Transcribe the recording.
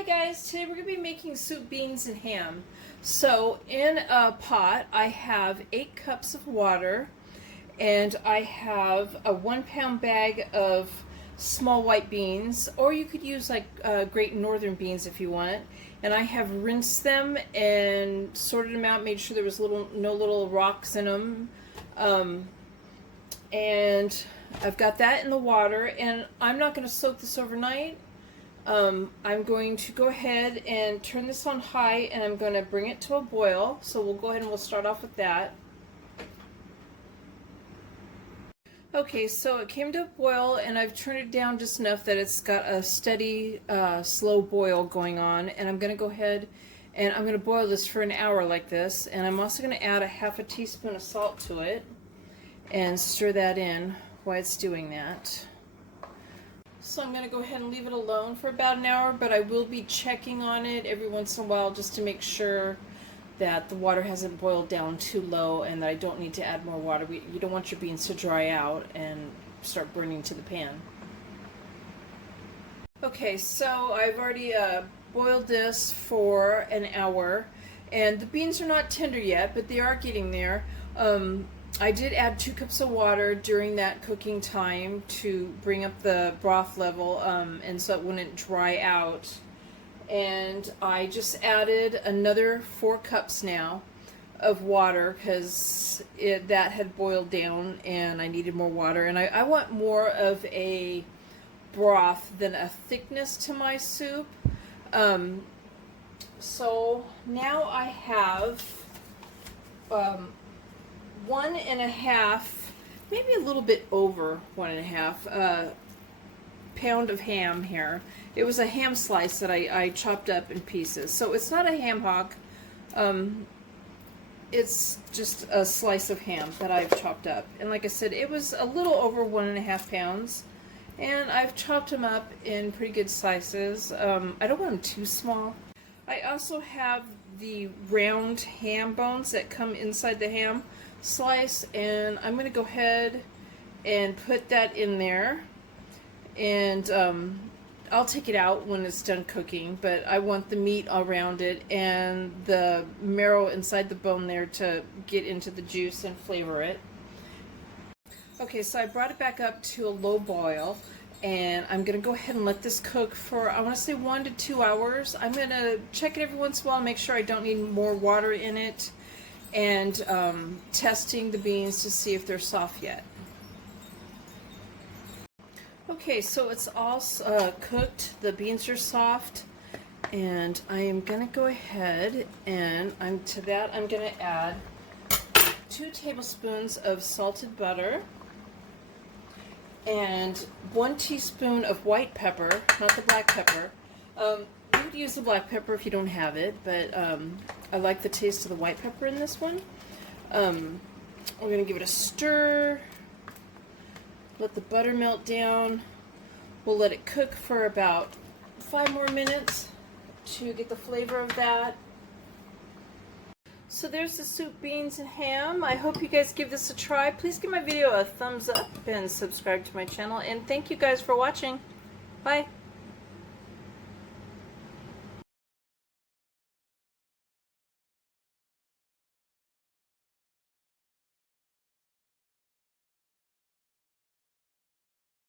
Hi guys, today we're going to be making soup, beans, and ham. So in a pot I have 8 cups of water and I have a 1-pound bag of small white beans, or you could use like Great Northern beans if you want. And I have rinsed them and sorted them out, made sure there was no little rocks in them. And I've got that in the water, and I'm not going to soak this overnight. I'm going to go ahead and turn this on high, and I'm going to bring it to a boil. So we'll go ahead and we'll start off with that. Okay, so it came to a boil, and I've turned it down just enough that it's got a steady, slow boil going on. And I'm going to go ahead and I'm going to boil this for an hour like this. And I'm also going to add a ½ teaspoon of salt to it and stir that in while it's doing that. So I'm going to go ahead and leave it alone for about an hour, but I will be checking on it every once in a while just to make sure that the water hasn't boiled down too low and that I don't need to add more water. You don't want your beans to dry out and start burning to the pan. Okay, so I've already boiled this for an hour, and the beans are not tender yet, but they are getting there. I did add 2 cups of water during that cooking time to bring up the broth level, and so it wouldn't dry out. And I just added another 4 cups now of water because that had boiled down and I needed more water. And I want more of a broth than a thickness to my soup. So now I have 1.5, maybe a little bit over 1.5 pound of ham here. It was a ham slice that I chopped up in pieces. So it's not a ham hock. It's just a slice of ham that I've chopped up. And like I said, it was a little over 1.5 pounds. And I've chopped them up in pretty good slices. I don't want them too small. I also have the round ham bones that come inside the ham slice, and I'm going to go ahead and put that in there, and I'll take it out when it's done cooking, but I want the meat around it and the marrow inside the bone there to get into the juice and flavor it. Okay, so I brought it back up to a low boil, and I'm going to go ahead and let this cook for, I want to say 1 to 2 hours. I'm going to check it every once in a while, make sure I don't need more water in it, and testing the beans to see if they're soft yet. Okay, so it's all cooked. The beans are soft, and I am going to go ahead and to that I'm going to add 2 tablespoons of salted butter and 1 teaspoon of white pepper, not the black pepper. You could use the black pepper if you don't have it, but I like the taste of the white pepper in this one. We're going to give it a stir, let the butter melt down. We'll let it cook for about 5 more minutes to get the flavor of that. So there's the soup, beans, and ham. I hope you guys give this a try. Please give my video a thumbs up and subscribe to my channel. And thank you guys for watching. Bye.